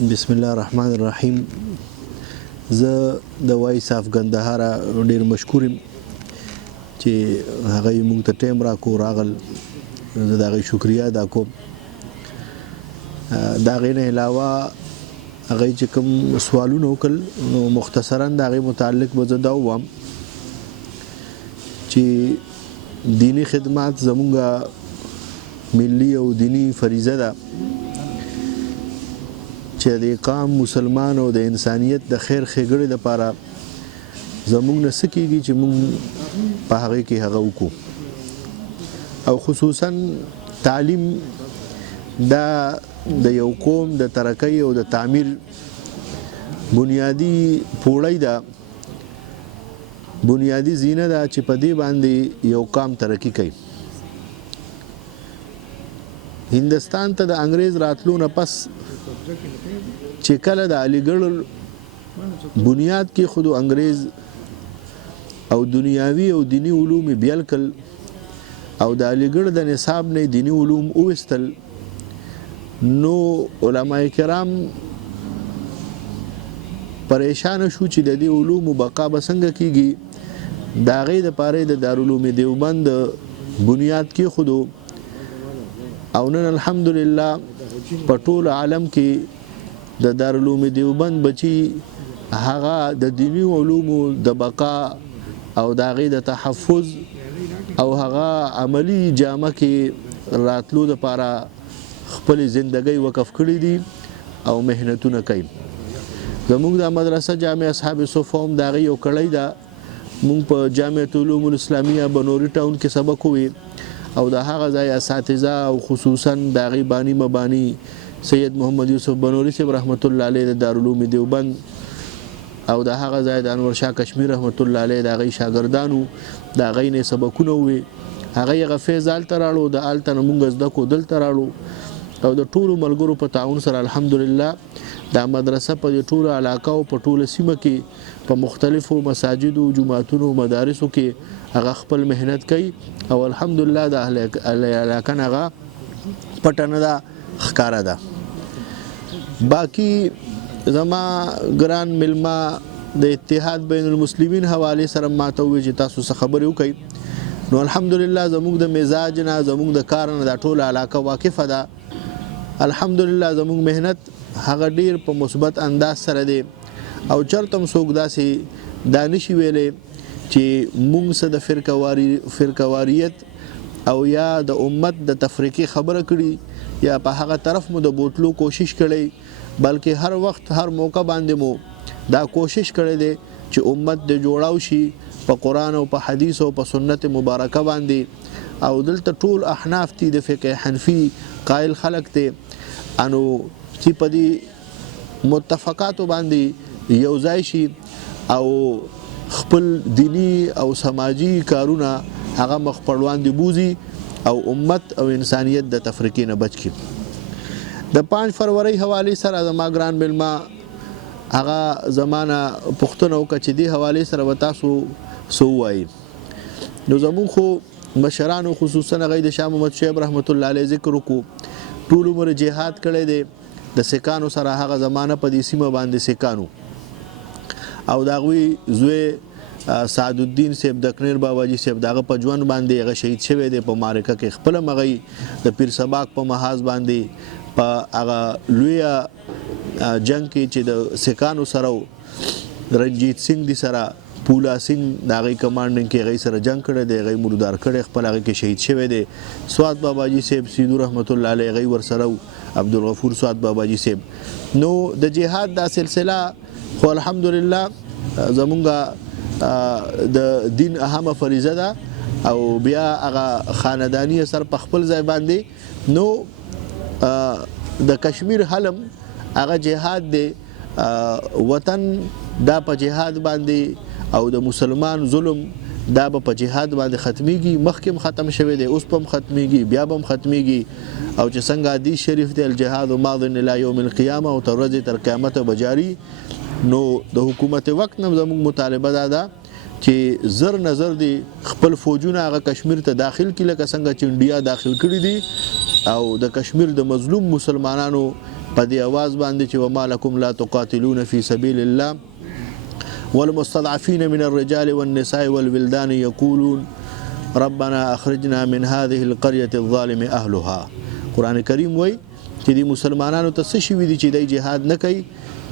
بسم الله الرحمن الرحیم. زه د وایس اف ګندهار ډیر مشکور یم چې هغه موږ ته ټیم راکو راغل. زه د هغې شکریه ادا کوم. د هغې نه علاوه هغې چې کوم سوالونه وکړل نو مختصرا د هغې متعلق به زه دا ووایم چې دینی خدمات زمونږ ملي او دینی فریضه ده چې د قام مسلمان او د انسانیت د خیر ښېګړې لپاره زمونږ نه څه کېږي چې مونږ په هغې کې هغه وکړو، او خصوصا تعلیم دا د یو قوم د ترقۍ او د تعمیر بنیادی پوړی ده، بنیادی زینه ده چې په دې باندې یو قام ترقي کوي. هندستان ته د انګریز راتلو نه پس چې کله د علیګړ بنیاد کې خود انګریز او دنیاوی او دینی علوم بیل کل او د علیګړ د نصاب نه دینی علوم اوستل، نو علماء کرام پریشان شو چې د دې علوم بقا به څنګه کیږي. د هغې دپاره د دارالعلوم دیوبند بنیاد کې خودو، او نن الحمدلله په ټول عالم کې د دارالعلوم دیوبند بچي هغه د دینی علومو د بقا او د هغې د تحفظ او هغه عملی جامه کې راتلو دپاره خپل زندګۍ وقف کړي دي او محنتونه کوي. زموږ د مدرسه جامع اصحاب صفا هم د هغې یو کړی ده. موږ په جامعة علوم الاسلامیه بنوري ټاون کې سبق ووی او د هغه ځای اساتذه او خصوصا د هغې بانی مبانی سید محمد یوسف بنوري صاحب رحمت الله علیه د دارالعلوم دیوبند او د هغه ځای د انور شاه کشمیر رحمت الله علیه د هغې شاګردانو د هغې نه سبقونه ووی. هغه یې فیض هلته راړو، د هلته نه مونږ زده کړو دلته راړو، او د ټولو ملګرو په تعاون سره الحمدلله دا مدرسه په دې ټولو علاقو په ټوله سیمه کې په مختلفو مساجدو، جماعتونو، مدارسو کې هغه خپل مهنت کوي، او الحمدلله د اهل علاقه نه هغه پټه نه ده، ښکاره ده. باقي زما ګران ملما د اتحاد بین المسلمین حوالې سره ماته وویل چې تاسو څه خبرې وکئ، نو الحمدلله زموږ د مزاج نه زموږ د کار نه دا ټوله علاقه واقفه ده. الحمدلله زموږ مهنت هغه ډیر په مثبت انداز سره دی، او چرته هم څوک داسې دا نشي ویلی چې موږ څه د فرقواریت او یا د امت د تفریقې خبره کړي یا په هغه طرف مو د بوتلو کوشش کړی، بلکې هر وخت هر موقع باندې مو دا کوشش کړی دی چې امت د جوړاو شي په قرآن او په حدیث او په سنت مبارکه باندې. او دلته ټول احناف دي د فقه حنفي قائل خلق دي، انو چې په دې متفقاتو باندې یو ځای شي او خپل دینی او سماجی کارونه هغه مخ پر وړاندې بوزي او امت او انسانیت د تفریقې نه بچ کړي. د 5 فروری حواله سره زما ګران ملما هغه زمانہ پښتنو کچې دی حواله سره وتاسو سو وای. نو زمون خو مشرانو خصوصا غید شاه محمد شیب رحمت الله علیه ذکر کو ټول عمر جهاد کړی دی د سکانو سره، هغه زمانہ په دې سیمه باندې سکانو او داغوی زوی سعد الدین صاحب دکنیر باباجي صاحب دغه په ژوند باندې هغه شهید شوی دی په معرکه کې. خپل مغی د پیر سباق په محاذ باندې په هغه لوی جنگ کې چې د سکانو سره رنجیت سنگھ دی سره پولا سنگھ دغه کمانډینګ کې غي سره جنگ کړی دی، غي مردار کړی، خپل هغه کې شهید شوی دی. سواد باباجي صاحب سیدو رحمت الله علیه غي ور سره عبدالغفور سواد باباجي صاحب. نو د جهاد دا سلسله خو الحمدلله زمونږه د دین اهمه فریضه ده، او بیا هغه خاندانی اثر په خپل ځای باندې. نو د کشمیر حلم هغه جهاد دی، وطن دا په جهاد باندې او د مسلمان ظلم دا په جهاد باندې ختمیږي، مخکې ختم شوی دی، اوس هم ختمیږي، بیا هم ختمیږي. او چې څنګه حدیث شریف دی الجهاد ماض الى یوم القیامه او تر ورځې تر قیامت به جاری. نو د حکومت وخت نه زموږ مطالبه ده چې زر نظر دی خپل فوجونه هغه کشمیر ته داخل کړي، لکه څنګه چې انډیا داخل کړي دي، او د کشمیر د مظلوم مسلمانانو په دې आवाज باندې چې وما لكم لا تقاتلون في سبيل الله والمستضعفين من الرجال والنساء والولدان يقولون ربنا اخرجنا من هذه القرية الظالم اهلها. قران کریم وای چې د مسلمانانو ته څه شي وي چې د جهاد نه کوي،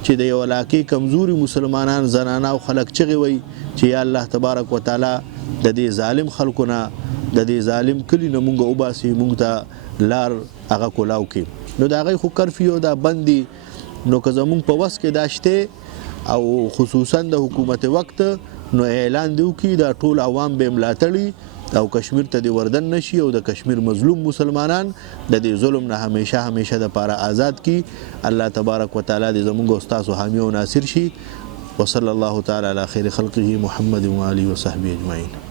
چې د یو علاقې کمزوري مسلمانان زنانه او خلک چغي وي چې یا الله تبارک وتعالى د دې ظالم خلقونه د دې ظالم کلی نه مونږ او باسي مونږ ته لار هغه کولاو کې. نو دا غي خو کرفیو دا بندي نو که زمونږ په وس کې داشته او خصوصا د حکومت وخت نو اعلان دیو کی دا ټول عوام به ملاتړي او کشمیر ته د وردن نشي او د کشمیر مظلوم مسلمانان د دې ظلم نه همیشه د پاره آزاد کی. الله تبارک وتعالى دې زموږ استاد او حامی او ناصر شي. وصلی الله تعالی علی خیر خلقه محمد و آله و صحبه اجمعین.